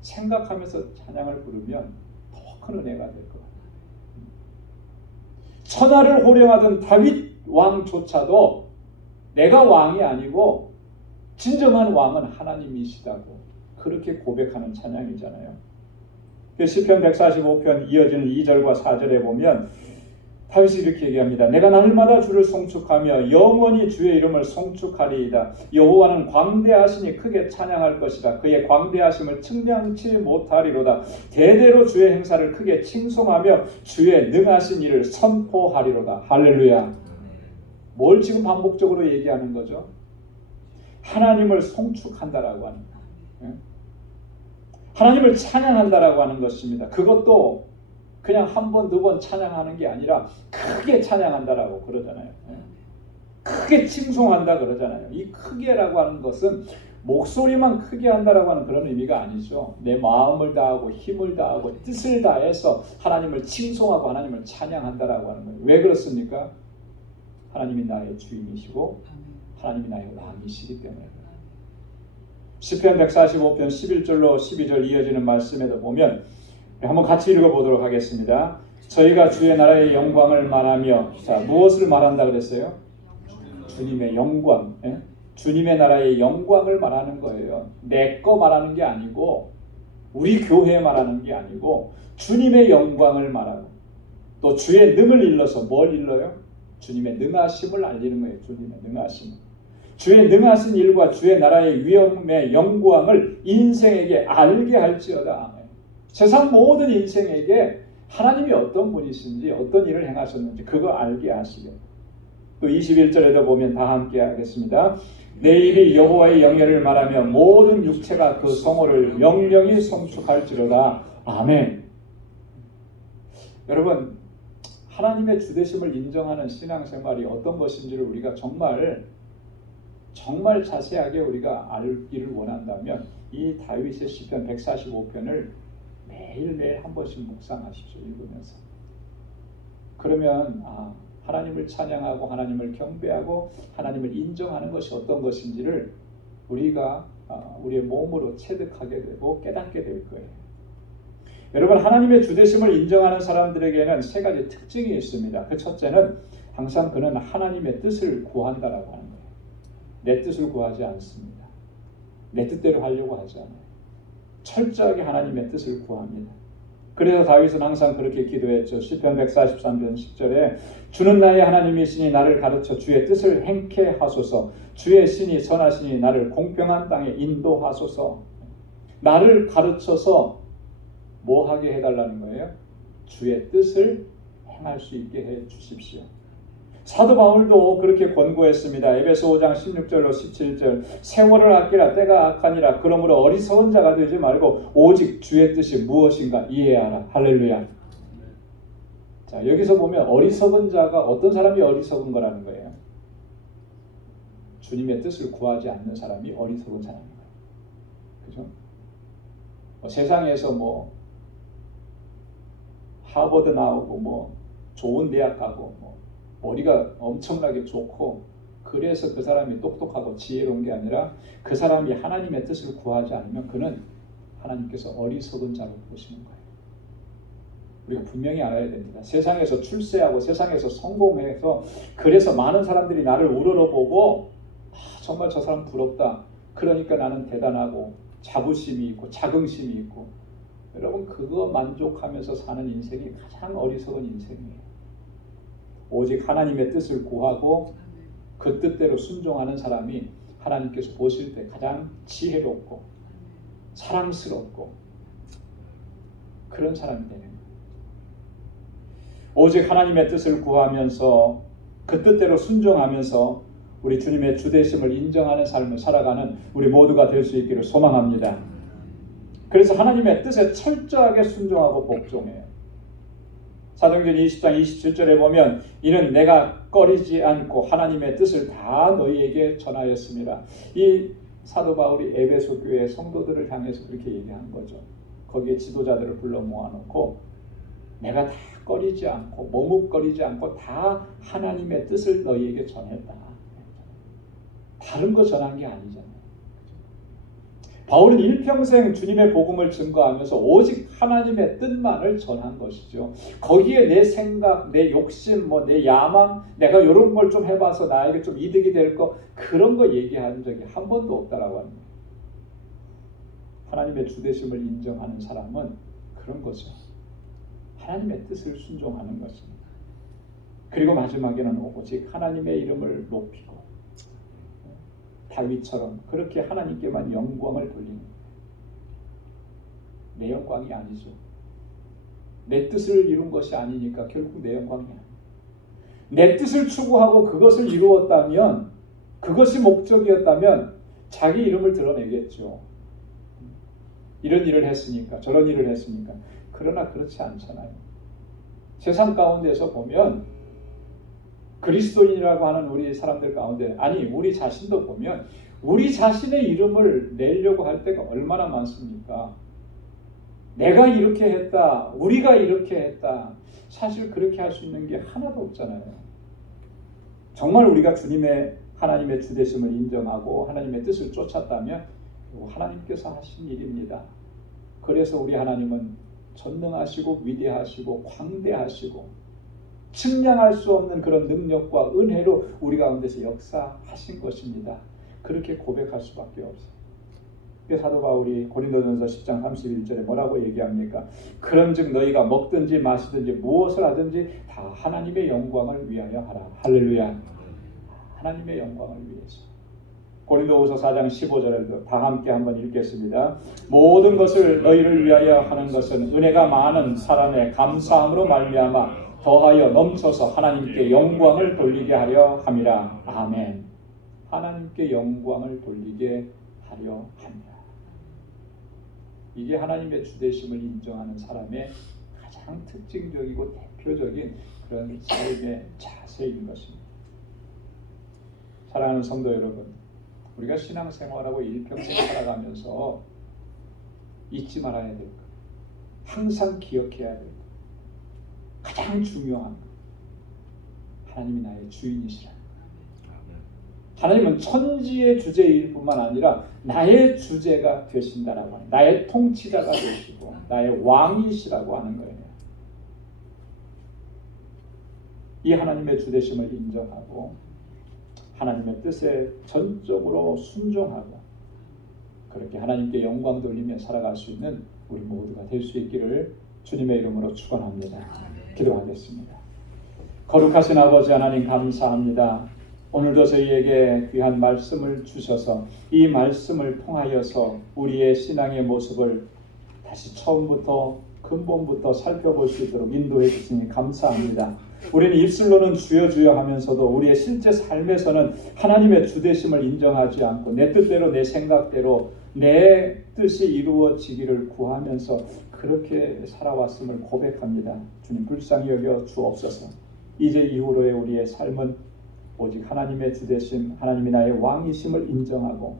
생각하면서 찬양을 부르면 더 큰 은혜가 될 것 같아요. 천하를 호령하던 다윗 왕조차도 내가 왕이 아니고 진정한 왕은 하나님이시다고 그렇게 고백하는 찬양이잖아요. 시편 145편 이어지는 2절과 4절에 보면 다윗이 이렇게 얘기합니다. 내가 날마다 주를 송축하며 영원히 주의 이름을 송축하리이다. 여호와는 광대하시니 크게 찬양할 것이다. 그의 광대하심을 측량치 못하리로다. 대대로 주의 행사를 크게 칭송하며 주의 능하신 일을 선포하리로다. 할렐루야. 뭘 지금 반복적으로 얘기하는 거죠? 하나님을 송축한다라고 하는 거예요. 하나님을 찬양한다라고 하는 것입니다. 그것도 그냥 한 번, 두 번 찬양하는 게 아니라 크게 찬양한다라고 그러잖아요. 크게 칭송한다 그러잖아요. 이 크게라고 하는 것은 목소리만 크게 한다라고 하는 그런 의미가 아니죠. 내 마음을 다하고 힘을 다하고 뜻을 다해서 하나님을 칭송하고 하나님을 찬양한다라고 하는 거예요. 왜 그렇습니까? 하나님이 나의 주인이시고 하나님이 나의 왕이시기 때문에. 시편 145편 11절로 12절 이어지는 말씀에도 보면 한번 같이 읽어보도록 하겠습니다. 저희가 주의 나라의 영광을 말하며, 자, 무엇을 말한다 그랬어요? 주님의 영광. 예? 주님의 나라의 영광을 말하는 거예요. 내 거 말하는 게 아니고 우리 교회 말하는 게 아니고 주님의 영광을 말하고 또 주의 능을 일러서 뭘 일러요? 주님의 능하심을 알리는 거예요. 주님의 능하심. 주의 능하신 일과 주의 나라의 위엄의 영광을 인생에게 알게 할지어다. 세상 모든 인생에게 하나님이 어떤 분이신지 어떤 일을 행하셨는지 그거 알게 하시게. 또 21절에도 보면 다 함께 하겠습니다. 내 입이 여호와의 영예를 말하며 모든 육체가 그 성호를 영영히 성축할지로다. 아멘. 여러분, 하나님의 주되심을 인정하는 신앙생활이 어떤 것인지를 우리가 정말 자세하게 우리가 알기를 원한다면 이 다윗의 시편 145편을 매일매일 한 번씩 묵상하십시오. 읽으면서. 그러면 하나님을 찬양하고 하나님을 경배하고 하나님을 인정하는 것이 어떤 것인지를 우리가 우리의 몸으로 체득하게 되고 깨닫게 될 거예요. 여러분, 하나님의 주되심을 인정하는 사람들에게는 세 가지 특징이 있습니다. 그 첫째는 항상 그는 하나님의 뜻을 구한다라고 하는 거예요. 내 뜻을 구하지 않습니다. 내 뜻대로 하려고 하지 않아요. 철저하게 하나님의 뜻을 구합니다. 그래서 다윗은 항상 그렇게 기도했죠. 시편 143편 10절에 주는 나의 하나님이시니 나를 가르쳐 주의 뜻을 행케 하소서. 주의 신이 선하시니 나를 공평한 땅에 인도하소서. 나를 가르쳐서 뭐 하게 해달라는 거예요? 주의 뜻을 행할 수 있게 해 주십시오. 사도 바울도 그렇게 권고했습니다. 에베소 5장 16절로 17절 세월을 아끼라 때가 악하니라. 그러므로 어리석은 자가 되지 말고 오직 주의 뜻이 무엇인가 이해하라. 할렐루야. 자, 여기서 보면 어리석은 자가 어떤 사람이 어리석은 거라는 거예요. 주님의 뜻을 구하지 않는 사람이 어리석은 사람인 거예요. 그죠? 세상에서 하버드 나오고 좋은 대학 가고 머리가 엄청나게 좋고 그래서 그 사람이 똑똑하고 지혜로운 게 아니라 그 사람이 하나님의 뜻을 구하지 않으면 그는 하나님께서 어리석은 자로 보시는 거예요. 우리가 분명히 알아야 됩니다. 세상에서 출세하고 세상에서 성공해서 그래서 많은 사람들이 나를 우러러보고 정말 저 사람 부럽다. 그러니까 나는 대단하고 자부심이 있고 자긍심이 있고 여러분 그거 만족하면서 사는 인생이 가장 어리석은 인생이에요. 오직 하나님의 뜻을 구하고 그 뜻대로 순종하는 사람이 하나님께서 보실 때 가장 지혜롭고 사랑스럽고 그런 사람이 되는 거예요. 오직 하나님의 뜻을 구하면서 그 뜻대로 순종하면서 우리 주님의 주되심을 인정하는 삶을 살아가는 우리 모두가 될 수 있기를 소망합니다. 그래서 하나님의 뜻에 철저하게 순종하고 복종해요. 사도행전 20장 27절에 보면 이는 내가 꺼리지 않고 하나님의 뜻을 다 너희에게 전하였습니다. 이 사도 바울이 에베소 교회 성도들을 향해서 그렇게 얘기한 거죠. 거기에 지도자들을 불러 모아놓고 내가 다 꺼리지 않고 머뭇거리지 않고 다 하나님의 뜻을 너희에게 전했다. 다른 거 전한 게 아니잖아요. 바울은 일평생 주님의 복음을 증거하면서 오직 하나님의 뜻만을 전한 것이죠. 거기에 내 생각, 내 욕심, 내 야망, 내가 이런 걸 좀 해봐서 나에게 좀 이득이 될 거 그런 거 얘기한 적이 한 번도 없다라고 합니다. 하나님의 주되심을 인정하는 사람은 그런 거죠. 하나님의 뜻을 순종하는 것입니다. 그리고 마지막에는 오직 하나님의 이름을 높이고 다윗처럼 그렇게 하나님께만 영광을 돌리는 거예요. 내 영광이 아니죠. 내 뜻을 이룬 것이 아니니까 결국 내 영광이 아니에요. 내 뜻을 추구하고 그것을 이루었다면 그것이 목적이었다면 자기 이름을 드러내겠죠. 이런 일을 했으니까 저런 일을 했으니까. 그러나 그렇지 않잖아요. 세상 가운데서 보면 그리스도인이라고 하는 우리 사람들 가운데 아니 우리 자신도 보면 우리 자신의 이름을 내려고 할 때가 얼마나 많습니까? 내가 이렇게 했다. 우리가 이렇게 했다. 사실 그렇게 할 수 있는 게 하나도 없잖아요. 정말 우리가 하나님의 주되심을 인정하고 하나님의 뜻을 쫓았다면 하나님께서 하신 일입니다. 그래서 우리 하나님은 전능하시고 위대하시고 광대하시고 측량할 수 없는 그런 능력과 은혜로 우리 가운데서 역사하신 것입니다. 그렇게 고백할 수밖에 없어요. 사도 바울이 고린도전서 10장 31절에 뭐라고 얘기합니까? 그런즉 너희가 먹든지 마시든지 무엇을 하든지 다 하나님의 영광을 위하여 하라. 할렐루야. 하나님의 영광을 위해서. 고린도후서 4장 15절에도 다 함께 한번 읽겠습니다. 모든 것을 너희를 위하여 하는 것은 은혜가 많은 사람의 감사함으로 말미암아 더하여 넘쳐서 하나님께 영광을 돌리게 하려 함이라. 아멘. 하나님께 영광을 돌리게 하려 합니다. 이게 하나님의 주되심을 인정하는 사람의 가장 특징적이고 대표적인 그런 삶의 자세인 것입니다. 사랑하는 성도 여러분, 우리가 신앙생활하고 일평생 살아가면서 잊지 말아야 될 것, 항상 기억해야 될 것, 가장 중요한 것, 하나님이 나의 주인이시라. 하나님은 천지의 주제일 뿐만 아니라 나의 주제가 되신다라고 하는, 나의 통치자가 되시고 나의 왕이시라고 하는 거예요. 이 하나님의 주되심을 인정하고 하나님의 뜻에 전적으로 순종하고 그렇게 하나님께 영광 돌리며 살아갈 수 있는 우리 모두가 될 수 있기를 주님의 이름으로 축원합니다. 기도하겠습니다. 거룩하신 아버지 하나님 감사합니다. 오늘도 저희에게 귀한 말씀을 주셔서 이 말씀을 통하여서 우리의 신앙의 모습을 다시 처음부터 근본부터 살펴볼 수 있도록 인도해 주시니 감사합니다. 우리는 입술로는 주여 주여 하면서도 우리의 실제 삶에서는 하나님의 주되심을 인정하지 않고 내 뜻대로 내 생각대로 내 뜻이 이루어지기를 구하면서 그렇게 살아왔음을 고백합니다. 주님 불쌍히 여겨 주옵소서. 이제 이후로의 우리의 삶은 오직 하나님의 주되심, 하나님이 나의 왕이심을 인정하고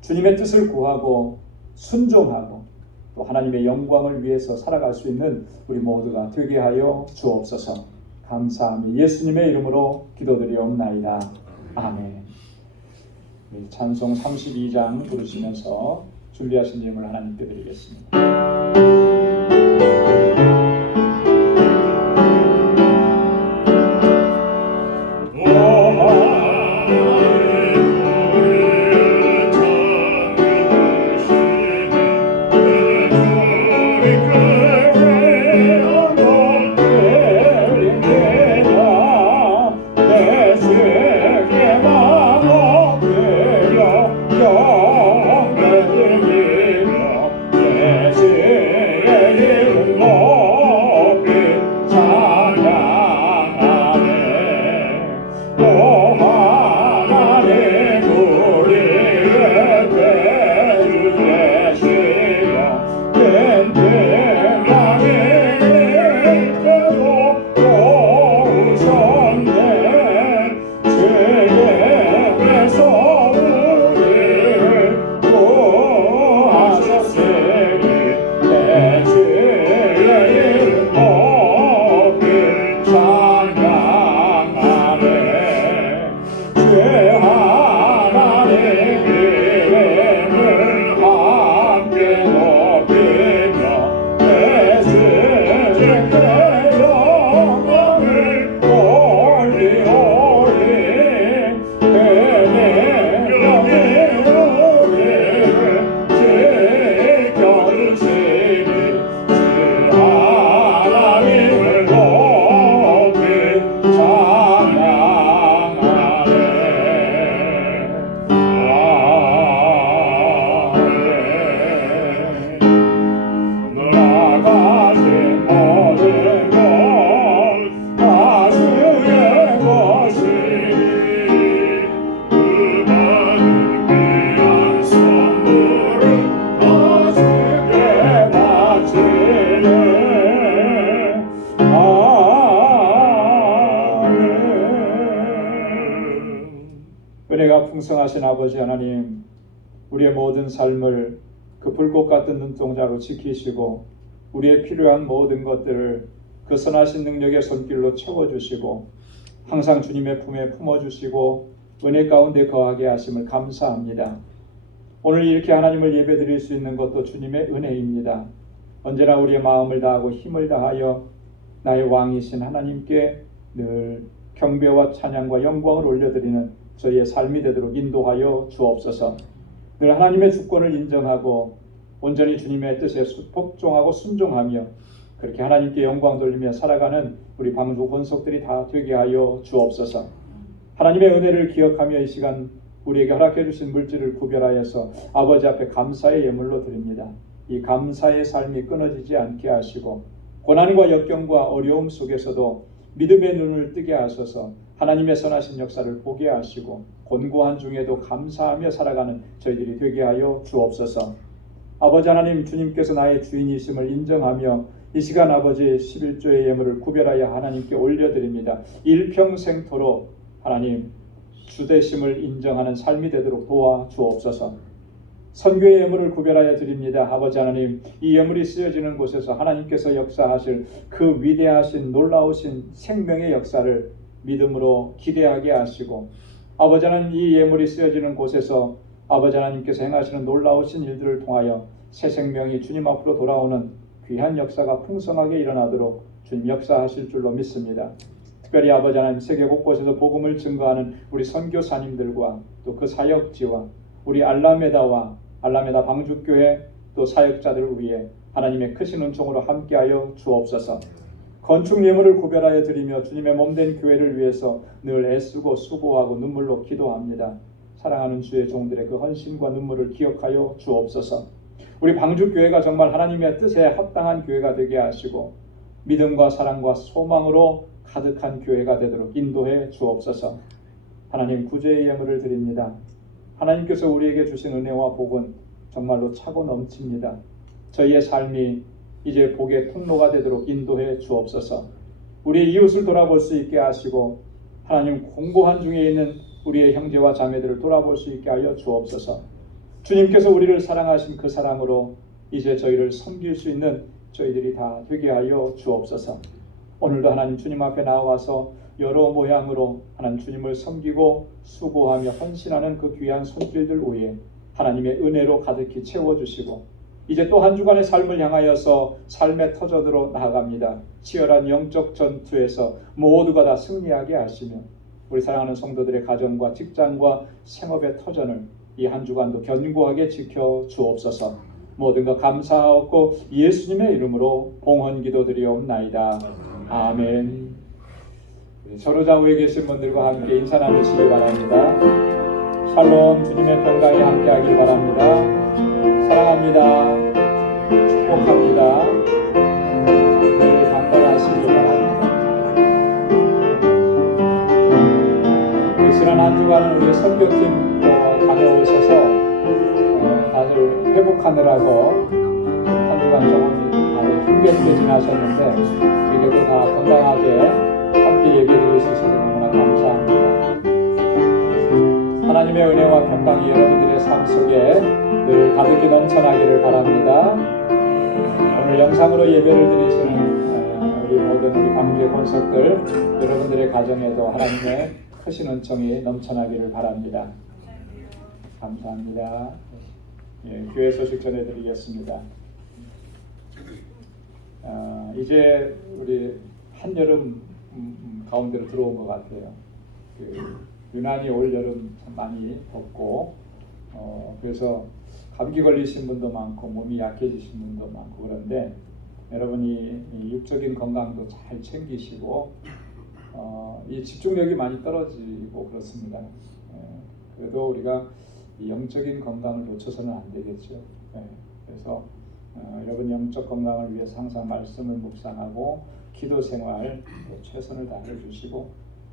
주님의 뜻을 구하고 순종하고 또 하나님의 영광을 위해서 살아갈 수 있는 우리 모두가 되게 하여 주옵소서. 감사하며 예수님의 이름으로 기도드리옵나이다. 아멘. 찬송 32장 부르시면서 준비하신 예물 하나님께 드리겠습니다. 은혜가 풍성하신 아버지 하나님, 우리의 모든 삶을 그 불꽃 같은 눈동자로 지키시고 우리의 필요한 모든 것들을 그 선하신 능력의 손길로 채워주시고 항상 주님의 품에 품어주시고 은혜 가운데 거하게 하심을 감사합니다. 오늘 이렇게 하나님을 예배드릴 수 있는 것도 주님의 은혜입니다. 언제나 우리의 마음을 다하고 힘을 다하여 나의 왕이신 하나님께 늘 경배와 찬양과 영광을 올려드리는 저희의 삶이 되도록 인도하여 주옵소서. 늘 하나님의 주권을 인정하고 온전히 주님의 뜻에 복종하고 순종하며 그렇게 하나님께 영광 돌리며 살아가는 우리 방주 권속들이 다 되게 하여 주옵소서. 하나님의 은혜를 기억하며 이 시간 우리에게 허락해 주신 물질을 구별하여서 아버지 앞에 감사의 예물로 드립니다. 이 감사의 삶이 끊어지지 않게 하시고 고난과 역경과 어려움 속에서도 믿음의 눈을 뜨게 하소서. 하나님의 선하신 역사를 보게 하시고 곤고한 중에도 감사하며 살아가는 저희들이 되게 하여 주옵소서. 아버지 하나님, 주님께서 나의 주인이심을 인정하며 이 시간 아버지 11조의 예물을 구별하여 하나님께 올려드립니다. 일평생토록 하나님 주되심을 인정하는 삶이 되도록 도와주옵소서. 선교의 예물을 구별하여 드립니다. 아버지 하나님, 이 예물이 쓰여지는 곳에서 하나님께서 역사하실 그 위대하신 놀라우신 생명의 역사를 믿음으로 기대하게 하시고, 아버지 하나님, 이 예물이 쓰여지는 곳에서 아버지 하나님께서 행하시는 놀라우신 일들을 통하여 새 생명이 주님 앞으로 돌아오는 귀한 역사가 풍성하게 일어나도록 주님 역사하실 줄로 믿습니다. 특별히 아버지 하나님, 세계 곳곳에서 복음을 증거하는 우리 선교사님들과 또 그 사역지와 우리 알라메다 방주교회 또 사역자들을 위해 하나님의 크신 은총으로 함께하여 주옵소서. 건축 예물을 구별하여 드리며 주님의 몸된 교회를 위해서 늘 애쓰고 수고하고 눈물로 기도합니다. 사랑하는 주의 종들의 그 헌신과 눈물을 기억하여 주옵소서. 우리 방주교회가 정말 하나님의 뜻에 합당한 교회가 되게 하시고 믿음과 사랑과 소망으로 가득한 교회가 되도록 인도해 주옵소서. 하나님, 구제의 예물을 드립니다. 하나님께서 우리에게 주신 은혜와 복은 정말로 차고 넘칩니다. 저희의 삶이 이제 복의 통로가 되도록 인도해 주옵소서. 우리의 이웃을 돌아볼 수 있게 하시고 하나님, 공고한 중에 있는 우리의 형제와 자매들을 돌아볼 수 있게 하여 주옵소서. 주님께서 우리를 사랑하신 그 사랑으로 이제 저희를 섬길 수 있는 저희들이 다 되게 하여 주옵소서. 오늘도 하나님 주님 앞에 나와서 여러 모양으로 하나님 주님을 섬기고 수고하며 헌신하는 그 귀한 손길들 위에 하나님의 은혜로 가득히 채워주시고 이제 또 한 주간의 삶을 향하여서 삶의 터전으로 나아갑니다. 치열한 영적 전투에서 모두가 다 승리하게 하시며 우리 사랑하는 성도들의 가정과 직장과 생업의 터전을 이 한 주간도 견고하게 지켜 주옵소서. 모든 것 감사하고 예수님의 이름으로 봉헌 기도드리옵나이다. 아멘. 서로 좌우에 계신 분들과 함께 인사 나누시기 바랍니다. 샬롬, 주님의 평강에 함께하길 바랍니다. 사랑합니다. 축복합니다. 늘 강건하시길 바랍니다. 지난 한 주간은 우리 선교팀 다녀오셔서 다들 회복하느라고 한 주간 조금 다들 힘겹게 지나셨는데 그래도 다 건강하게 함께 예배드릴 수 있어서 너무나 감사합니다. 하나님의 은혜와 평강이 여러분들의 삶 속에 늘 가득히 넘쳐나기를 바랍니다. 오늘 영상으로 예배를 드리시는 우리 모든 우리 방주의 권속들 여러분들의 가정에도 하나님의 크신 은총이 넘쳐나기를 바랍니다. 감사합니다. 예, 교회 소식 전해드리겠습니다. 이제 우리 한여름 가운데로 들어온 것 같아요. 유난히 올 여름 참 많이 덥고 그래서 감기 걸리신 분도 많고 몸이 약해지신 분도 많고 그런데 여러분이 육적인 건강도 잘 챙기시고 이 집중력이 많이 떨어지고 그렇습니다. 그래도 우리가 영적인 건강을 놓쳐서는 안 되겠죠. 그래서 여러분 영적 건강을 위해서 항상 말씀을 묵상하고 기도 생활 최선을 다해 주시고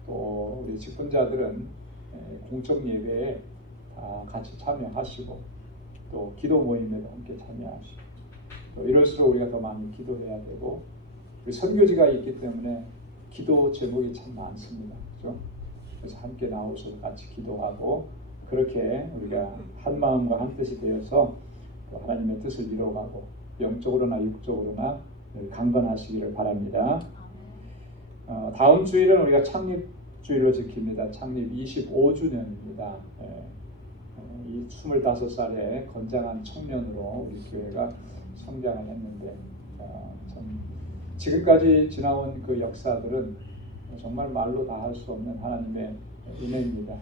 또 우리 직분자들은 공적 예배에 다 같이 참여하시고 또 기도 모임에도 함께 참여하시고 또 이럴수록 우리가 더 많이 기도해야 되고 우리 선교지가 있기 때문에 기도 제목이 참 많습니다. 그렇죠? 그래서 함께 나오셔서 같이 기도하고 그렇게 우리가 한 마음과 한 뜻이 되어서 또 하나님의 뜻을 이루어가고 영적으로나 육적으로나 강건하시기를 바랍니다. 다음 주일은 우리가 창립주일로 지킵니다. 창립 25주년입니다. 이 25살의 건장한 청년으로 우리 교회가 성장을 했는데 참 지금까지 지나온 그 역사들은 정말 말로 다 할 수 없는 하나님의 은혜입니다.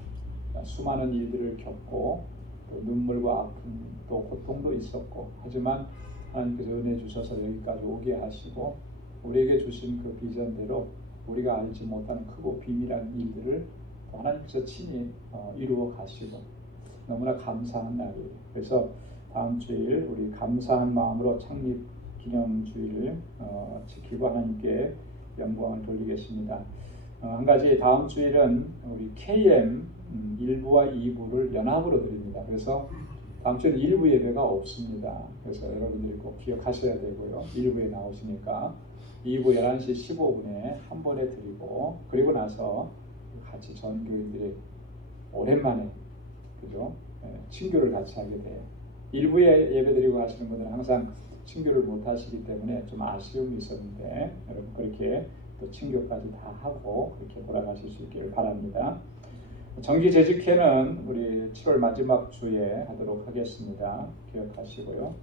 수많은 일들을 겪고 또 눈물과 아픔 또 고통도 있었고 하지만 하나님께서 은혜 주셔서 여기까지 오게 하시고 우리에게 주신 그 비전대로 우리가 알지 못하는 크고 비밀한 일들을 하나님께서 친히 이루어 가시고 너무나 감사한 날이에요. 그래서 다음 주일 우리 감사한 마음으로 창립 기념주일을 지키고 하나님께 영광을 돌리겠습니다. 한 가지 다음 주일은 우리 KM 1부와 2부를 연합으로 드립니다. 그래서 다음 주에는 1부 예배가 없습니다. 그래서 여러분들이 꼭 기억하셔야 되고요. 1부에 나오시니까 2부 11시 15분에 한 번에 드리고, 그리고 나서 같이 전교인들이 오랜만에 그죠? 친교를 같이 하게 돼요. 1부에 예배 드리고 하시는 분들은 항상 친교를 못 하시기 때문에 좀 아쉬움이 있었는데, 여러분 그렇게 또 친교까지 다 하고 그렇게 돌아가실 수 있기를 바랍니다. 정기 재직회는 우리 7월 마지막 주에 하도록 하겠습니다. 기억하시고요.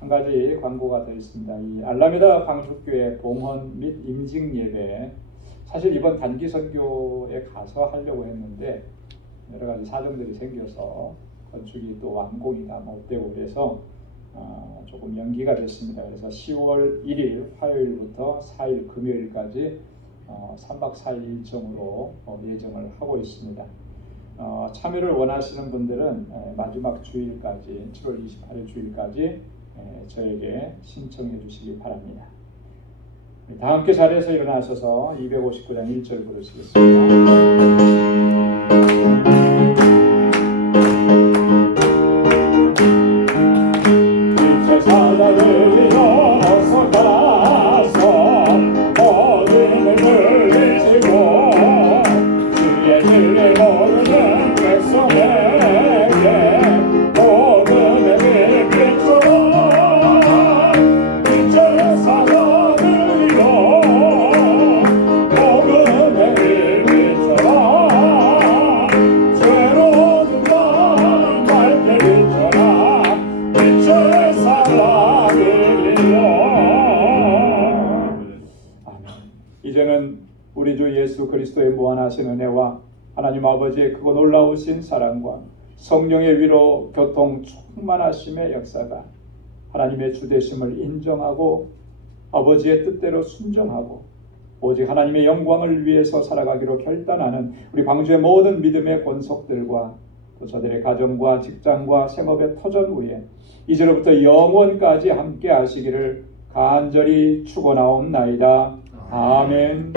한 가지 광고가 되어 있습니다. 이 알라메다 광주교회 봉헌 및 임직 예배, 사실 이번 단기 선교에 가서 하려고 했는데 여러 가지 사정들이 생겨서 건축이 또 완공이 다 못 되고 그래서 조금 연기가 됐습니다. 그래서 10월 1일 화요일부터 4일 금요일까지 3박 4일 일정으로 예정을 하고 있습니다. 참여를 원하시는 분들은 마지막 주일까지 7월 28일 주일까지 저에게 신청해 주시기 바랍니다. 다 함께 자리에서 일어나셔서 259장 1절 부르시겠습니다. 이제는 우리 주 예수 그리스도의 무한하신 은혜와 하나님 아버지의 크고 놀라우신 사랑과 성령의 위로 교통 충만하심의 역사가 하나님의 주되심을 인정하고 아버지의 뜻대로 순종하고 오직 하나님의 영광을 위해서 살아가기로 결단하는 우리 광주의 모든 믿음의 권속들과 또 저들의 가정과 직장과 생업의 터전 위에 이제로부터 영원까지 함께 하시기를 간절히 축원하옵나이다. 아멘.